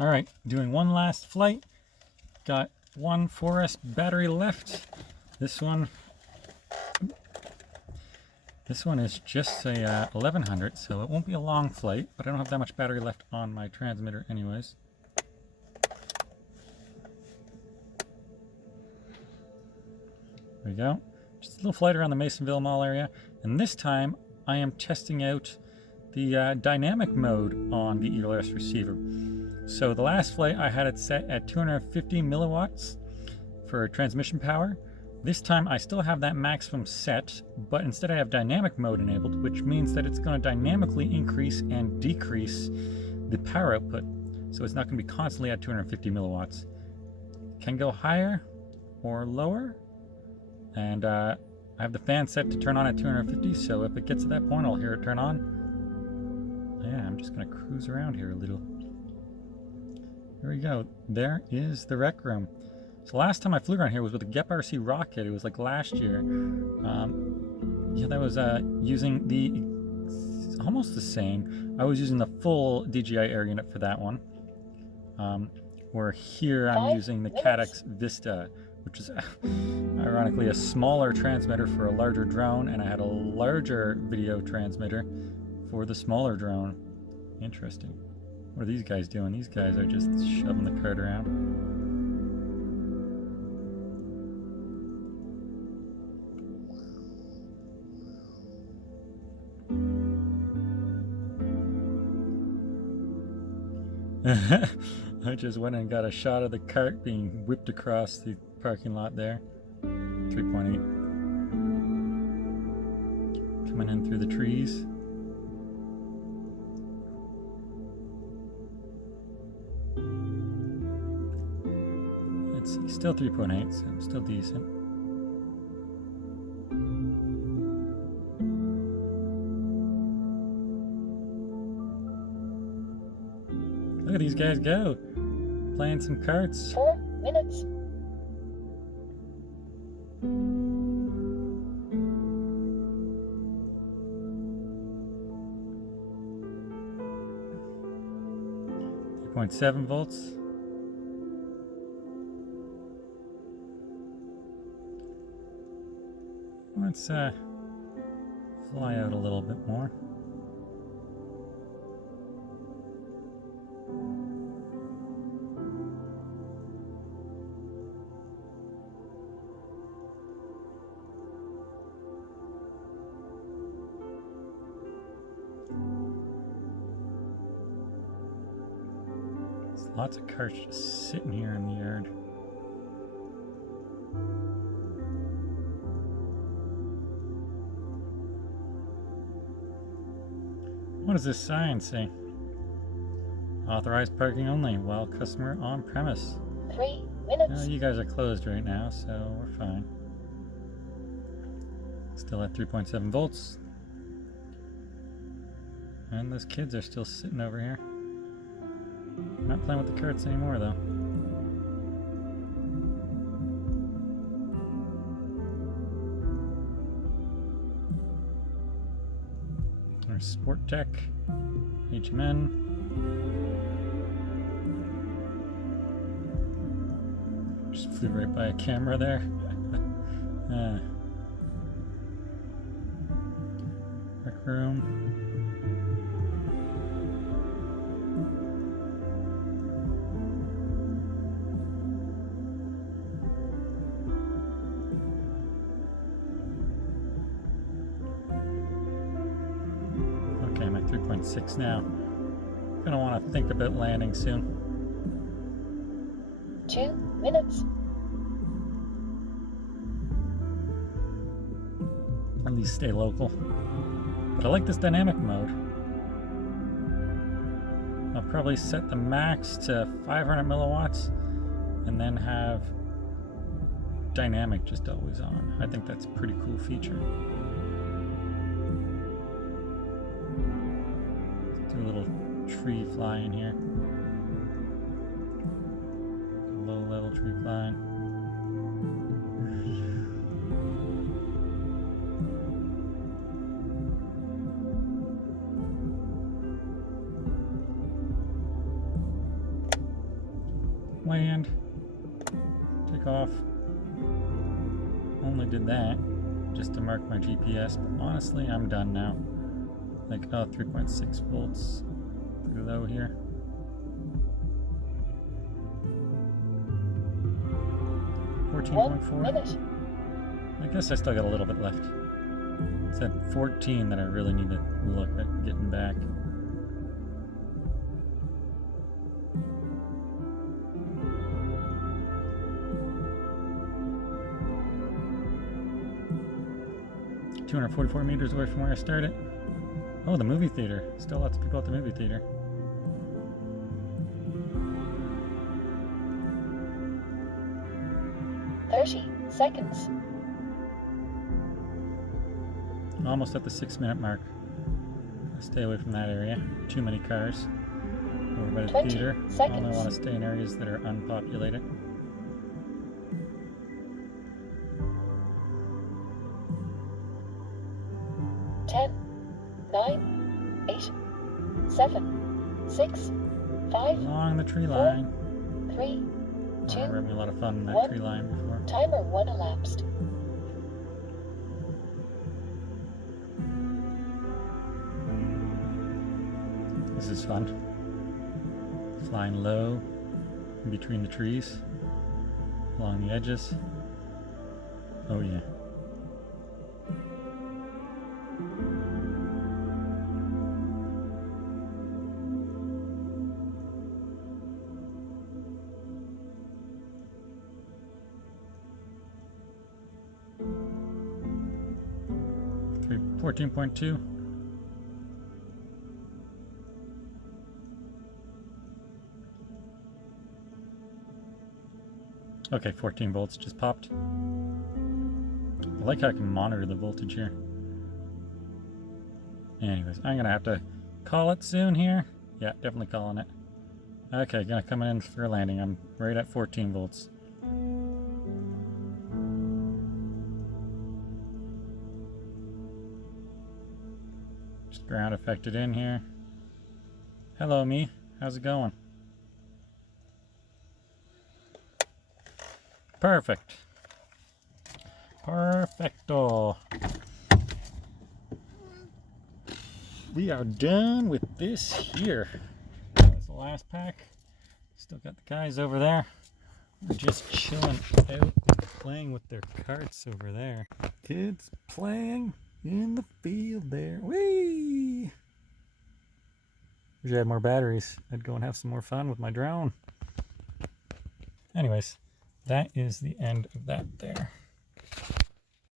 All right, doing one last flight. Got one 4S battery left. This one is just a 1100, so it won't be a long flight, but I don't have that much battery left on my transmitter anyways. There we go. Just a little flight around the Masonville Mall area, and this time I am testing out the dynamic mode on the ELRS receiver. So the last flight I had it set at 250 milliwatts for transmission power. This time I still have that maximum set, but instead I have dynamic mode enabled, which means that it's going to dynamically increase and decrease the power output. So it's not going to be constantly at 250 milliwatts. Can go higher or lower, and I have the fan set to turn on at 250, so if it gets to that point I'll hear it turn on. Yeah, I'm just going to cruise around here a little. Here we go. There is the rec room. So last time I flew around here was with a GEP RC rocket. It was like last year. Yeah, that was using almost the same. I was using the full DJI Air unit for that one. Where here I'm using the Cadex Vista, which is ironically a smaller transmitter for a larger drone, and I had a larger video transmitter for the smaller drone. Interesting. What are these guys doing? These guys are just shoving the cart around. I just went and got a shot of the cart being whipped across the parking lot there. 3.8. Coming in through the trees. It's still 3.8, so still decent. Look at these guys go, playing some carts. 4 minutes. .7 volts. Let's fly out a little bit more. Lots of carts just sitting here in the yard. What does this sign say? Authorized parking only while customer on premise. 3 minutes. You guys are closed right now, so we're fine. Still at 3.7 volts. And those kids are still sitting over here. Not playing with the carts anymore, though. There's Sport Tech, HMN. Just flew right by a camera there. Rec room. Okay, I'm at 3.6 now. Gonna want to think about landing soon. 2 minutes. At least stay local. But I like this dynamic mode. I'll probably set the max to 500 milliwatts and then have dynamic just always on. I think that's a pretty cool feature. Let's do a little tree fly in here. Low level tree flying. land, take off. Only did that just to mark my GPS, but honestly, I'm done now. Like, oh, 3.6 volts. Pretty low here. .4. I guess I still got a little bit left. It's at 14 that I really need to look at getting back. .244 meters away from where I started. Oh, the movie theater. Still lots of people at the movie theater. Seconds. Almost at the 6-minute mark. Stay away from that area. Too many cars. Over by the 20 theater. seconds. I only want to stay in areas that are unpopulated. Ten, 9, 8, 7, 6, 5, Along the tree 4, line. 3, 2, We're having a lot of fun in that 1. tree line before. Timer 1 elapsed. This is fun. Flying low in between the trees, along the edges. Oh yeah. Three 14.2. Okay, 14 volts just popped. I like how I can monitor the voltage here. Anyways, I'm gonna have to call it soon here. Yeah, definitely calling it. Okay, gonna come in for a landing. I'm right at 14 volts. Just ground affected in here. Hello, me. How's it going? Perfect. Perfecto. We are done with this here. That's the last pack. Still got the guys over there. We're just chilling out, playing with their carts over there. Kids playing in the field there. Whee! Wish I had more batteries. I'd go and have some more fun with my drone. Anyways, that is the end of that thing.